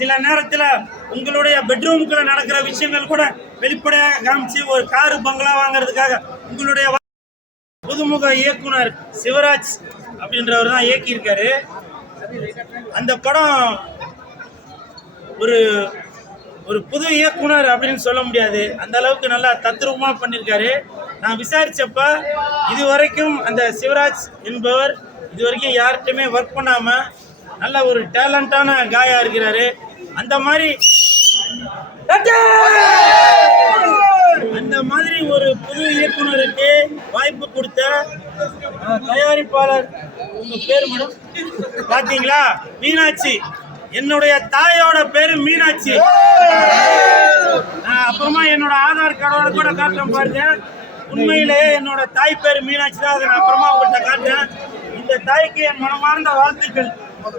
சில நேரத்தில் உங்களுடைய பெட்ரூமுக்குள்ள நடக்கிற விஷயங்கள் கூட வெளிப்படையாக காமிச்சு ஒரு காரு பங்களா வாங்குறதுக்காக உங்களுடைய புதுமுக இயக்குனர் சிவராஜ் அப்படின்றவர் தான் இயக்கியிருக்காரு. அந்த படம் ஒரு ஒரு புது இயக்குனர் அப்படின்னு சொல்ல முடியாது, அந்த அளவுக்கு நல்லா தத்ரூபமாக பண்ணியிருக்காரு. நான் விசாரிச்சப்ப இதுவரைக்கும் அந்த சிவராஜ் என்பவர் இதுவரைக்கும் யார்கிட்டையுமே ஒர்க் பண்ணாமல் நல்ல ஒரு டேலண்டான காயா இருக்கிறாரு. அந்த மாதிரி ஒரு புது இயக்குனருக்கு வாய்ப்பு கொடுத்த தயாரிப்பாளர், உங்க பேரு மேடம் பாத்தீங்களா? மீனாட்சி. என்னுடைய தாயோட பேரு மீனாட்சி. அப்புறமா என்னோட ஆதார் கார்டோட கூட காட்டுறேன் பாருங்க. உண்மையிலேயே என்னோட தாய் பேரு மீனாட்சி தான். அதை நான் அப்புறமா உங்கள்கிட்ட காட்டுறேன். இந்த தாய்க்கு என் மனமார்ந்த வாழ்த்துக்கள்.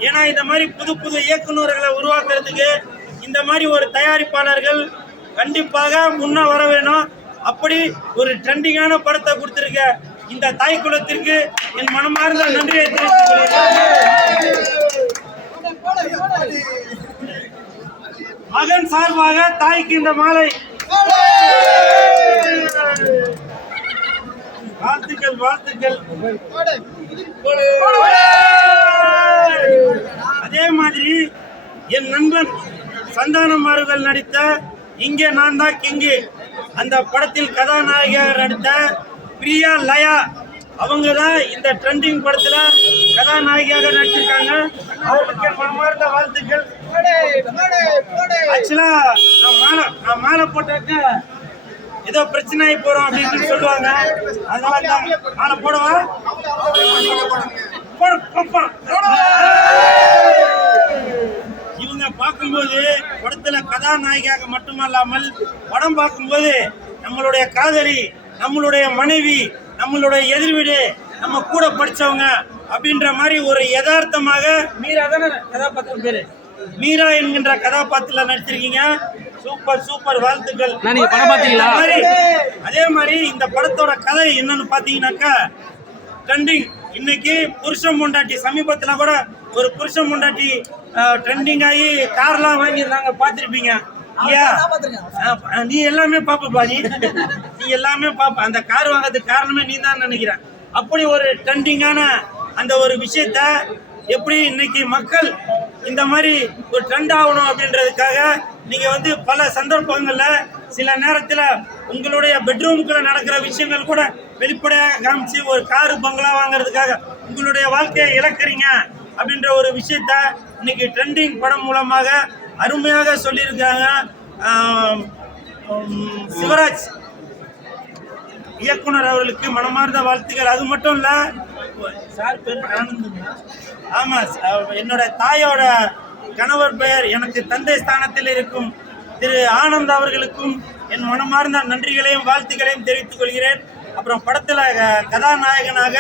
ஏன்னா இந்த மாதிரி புது புது இயக்குநர்களை உருவாக்குறதுக்கு இந்த மாதிரி ஒரு தயாரிப்பாளர்கள் கண்டிப்பாக முன்ன வர வேணும். அப்படி ஒரு ட்ரெண்டிங்கான படத்தை கொடுத்திருக்க இந்த தாய் குலத்திற்கு என் மனமார்ந்த நன்றியை தெரிவித்துக் கொள்கிறேன். மகன் சார்பாக தாய்க்கு இந்த மாலை. வாழ்த்துக்கள் வாழ்த்துக்கள். அதே மாதிரி என் நண்பன் சந்தானம் அவர்கள் நடித்த இங்கே நான் தான் கிங்கு அந்த படத்தில் கதாநாயகியாக நடித்த பிரியா லயா, அவங்க தான் இந்த ட்ரெண்டிங் படத்துல கதாநாயகியாக நடிச்சிருக்காங்க. அவங்களுக்கு மனமார்ந்த வாழ்த்துக்கள். ஆக்சுவலா நான் மாலை போட்டாக்க ஏதோ பிரச்சனை ஆகி போறோம் அப்படின்னு சொல்லுவாங்க. அதனால மாலை போடவா? இவங்க பார்க்கும்போது படத்துல கதாநாயகியாக மட்டுமல்லாமல் படம் பார்க்கும்போது நம்மளுடைய காதலி, நம்மளுடைய மனைவி, நம்மளுடைய எதிர்வீடு, நம்ம கூட படிச்சவங்க அப்படின்ற மாதிரி ஒரு யதார்த்தமாக மீரா தானே கதாபாத்திரம் பேரு, மீரா என்கின்ற கதாபாத்திரத்தில் நடிச்சிருக்கீங்க. சூப்பர் சூப்பர், வாழ்த்துக்கள். அதே மாதிரி இந்த படத்தோட கதை என்னன்னு பாத்தீங்கன்னாக்கா ட்ரெண்டிங். இன்னைக்கு புருஷன் பொண்டாட்டி, சமீபத்தில் கூட ஒரு புருஷன் பொண்டாட்டி ட்ரெண்டிங் ஆகி கார்லாம் வாங்கியிருந்தாங்க, பார்த்துருப்பீங்க. நீ எல்லாமே பாப்பா, நீ எல்லாமே பாப்பா. அந்த கார் வாங்கிறதுக்கு காரணமே நீ தான் நினைக்கிறேன். அப்படி ஒரு ட்ரெண்டிங்கான அந்த ஒரு விஷயத்த எப்படி இன்னைக்கு மக்கள் இந்த மாதிரி ஒரு ட்ரெண்ட் ஆகணும் அப்படின்றதுக்காக நீங்க வந்து பல சந்தர்ப்பங்கள்ல சில நேரத்தில் உங்களுடைய பெட்ரூமுக்குள்ள நடக்கிற விஷயங்கள் கூட வெளிப்படையாக காமிச்சு ஒரு காரு பங்களா வாங்குறதுக்காக உங்களுடைய வாழ்க்கையை இழக்கிறீங்க அப்படின்ற ஒரு விஷயத்த இன்னைக்கு ட்ரெண்டிங் படம் மூலமாக அருமையாக சொல்லியிருக்காங்க சிவராஜ் இயக்குனர் அவர்களுக்கு மனமார்ந்த வாழ்த்துக்கள். அது மட்டும் இல்ல, சார் பேர் ஆனந்த். ஆமா, என்னோட தாயோட கணவர் பெயர் எனக்கு தந்தை ஸ்தானத்தில் இருக்கும் திரு ஆனந்த் அவர்களுக்கும் என் மனமார்ந்த நன்றிகளையும் வாழ்த்துக்களையும் தெரிவித்துக் கொள்கிறேன். அப்புறம் படத்துல கதாநாயகனாக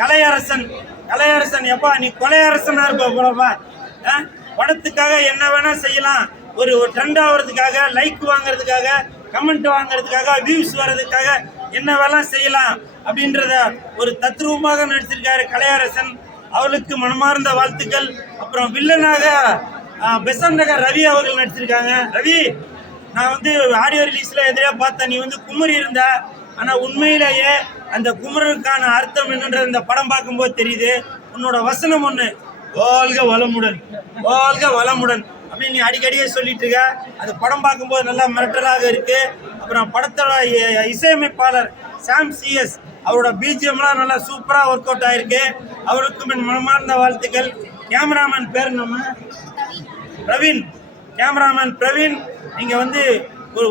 கலையரசன் எப்பா நீ கொலையரசனா இருப்ப போலப்பா. படத்துக்காக என்ன வேணா செய்யலாம், ஒரு ட்ரெண்ட் ஆகிறதுக்காக, லைக் வாங்குறதுக்காக, கமெண்ட் வாங்குறதுக்காக, வியூஸ் வர்றதுக்காக என்ன வேணா செய்யலாம் அப்படின்றத ஒரு தத்ரூபமாக நடிச்சிருக்காரு கலையரசன். அவளுக்கு மனமார்ந்த வாழ்த்துக்கள். அப்புறம் வில்லனாக பெசன்ட் நகர் ரவி அவர்கள் நடிச்சிருக்காங்க. ரவி, நான் வந்து ஆடியோ ரிலீஸ்ல எதிரே பார்த்தேன், நீ வந்து குமரி இருந்த. ஆனா உண்மையிலேயே அந்த குமரனுக்கான அர்த்தம் என்னன்றது இந்த படம் பார்க்கும்போது தெரியுது. உன்னோட வசனம் ஒண்ணு, வாழ்க வளமுடன், வாழ்க வளமுடன் அப்படின்னு நீ அடிக்கடியே சொல்லிட்டு இருக்க. அது படம் பார்க்கும்போது நல்லா மிரட்டலாக இருக்கு. அப்புறம் படத்தோட இசையமைப்பாளர் சாம் சிஎஸ் அவரோட பிஜிஎம்லாம் நல்லா சூப்பராக ஒர்க் அவுட் ஆயிருக்கு. அவருக்கும் என் மனமார்ந்த வாழ்த்துக்கள். கேமராமேன் பேர் நம்ம பிரவீன், கேமராமேன் பிரவீன். நீங்க வந்து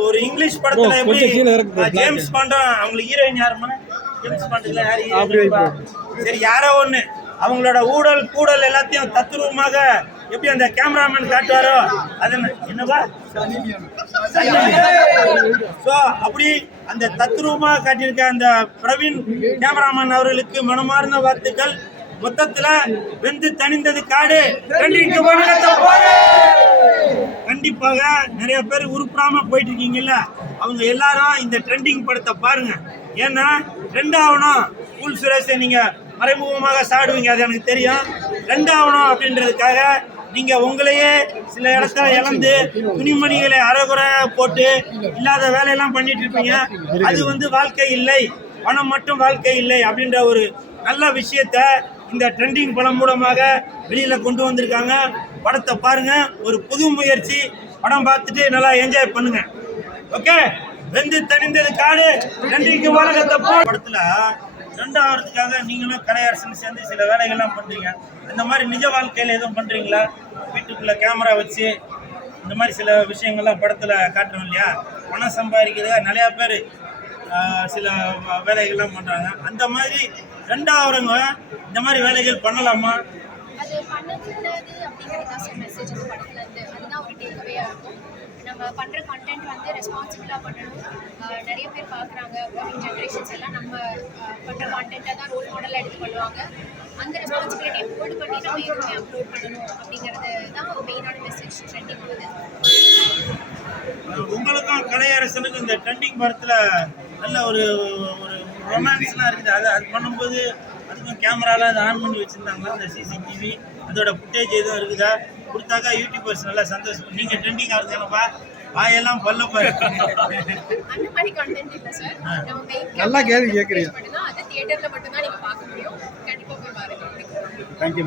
ஒரு இங்கிலீஷ் படத்துல எப்படி ஜேம்ஸ் பாண்ட், அவங்களுக்கு ஹீரோயின் யாருமா? ஜேம்ஸ் பாண்ட்ல யாரு? சரி, யாரோ ஒண்ணு அவங்களோட ஊழல் கூடல் எல்லாத்தையும் தத்ரூபமாக எப்படி அந்த கேமராமேன் காட்டுவாரோ அது என்னவா அப்படி அந்த தத்ரூபமாக காட்டியிருக்க அந்த பிரவீன் கேமராமேன் அவர்களுக்கு மனமார்ந்த வாழ்த்துக்கள். மொத்தத்துல வெந்து தணிந்தது காடு. கண்டிப்பாக நிறைய பேர் உருப்படாம போயிட்டு இருக்கீங்கல்ல, அவங்க எல்லாரும் இந்த ட்ரெண்டிங் படத்தை பாருங்க. ஏன்னா ட்ரெண்ட் ஆகணும். சுரேஷை நீங்க மறைமுகமாக சாடுவீங்க, அது எனக்கு தெரியும். ட்ரெண்ட் ஆகணும் அப்படின்றதுக்காக நீங்க உங்களையே சில இடத்துல இழந்து துணிமணிகளை அரைகுறை போட்டு இல்லாத வேலையெல்லாம் பண்ணிட்டு இருப்பீங்க. அது வந்து வாழ்க்கை இல்லை, பணம் மட்டும் வாழ்க்கை இல்லை அப்படின்ற ஒரு நல்ல விஷயத்த இந்த ட்ரெண்டிங் படம் மூலமாக வெளியில கொண்டு வந்திருக்காங்க. படத்தை பாருங்க, ஒரு புது முயற்சி. படம் பார்த்துட்டு நல்லா என்ஜாய் பண்ணுங்க. ஓகே, வெந்து தணிந்தது காடு, நன்றிக்கு உலகத்தை போ. படத்துல ரெண்டாவதுக்காக நீங்களும் கலையரசன் சேர்ந்து சில வேலைகள்லாம் பண்றீங்க. இந்த மாதிரி நிஜ வாழ்க்கையில எதுவும் பண்றீங்களா? வீட்டுக்குள்ள கேமரா வச்சு இந்த மாதிரி சில விஷயங்கள்லாம் படத்துல காட்டுறோம் இல்லையா? பணம் சம்பாதிக்கிறதா நிறைய பேர் சில வேலைகள்லாம் பண்றாங்க. அந்த மாதிரி ரெண்டாவதுங்க இந்த மாதிரி வேலைகள் பண்ணலாமா? அது பண்ணக்கூடாது அப்படிங்கிறதா சார் மெசேஜ் இந்த படத்துல இருந்து. அதுதான் ஒரு டேக்அவேயா இருக்கும். நம்ம பண்ற கண்டென்ட் வந்து ரெஸ்பான்சிபிளா பண்ணணும். நிறைய பேர் பார்க்குறாங்க, ஒர்க்கிங் ஜென்ரேஷன்ஸ் எல்லாம் நம்ம பண்ற கண்டென்ட்டை தான் ரோல் மாடலாக எடுத்து பண்ணுவாங்க. அந்த ரெஸ்பான்சிபிலிட்டியை ஹோல்டு பண்ணி நம்ம எதுவுமே அப்லோட் பண்ணணும் அப்படிங்கிறது தான் ஒரு மெயினான மெசேஜ் ட்ரெண்டிங் வருது. உங்களுக்கும் கலையரசனுக்கும் இந்த ட்ரெண்டிங் படத்துல நல்ல ஒரு ஒரு ரொமான்ஸ்லாம் இருக்குது. அது பண்ணும்போது அதுக்கும் கேமராலாம் அதை ஆன் பண்ணி வச்சுருந்தாங்களா? அந்த சிசிடிவி அதோட ஃபுட்டேஜ் எதுவும் இருக்குதா? கொடுத்தாக்கா யூடியூபர்ஸ் நல்லா சந்தோஷம். நீங்கள் ட்ரெண்டிங் ஆகுதுப்பா, வாயெல்லாம் பல்ல பாரு. அந்த மாதிரி கண்டென்ட் இல்லை சார். நம்ம மெயின் நல்லா கேள்வி கேட்குறீங்க. அது தியேட்டரில் மட்டும்தான் நீங்கள் பார்க்க முடியும். கண்டிப்பாக போய் பாருங்க. தேங்க்யூ.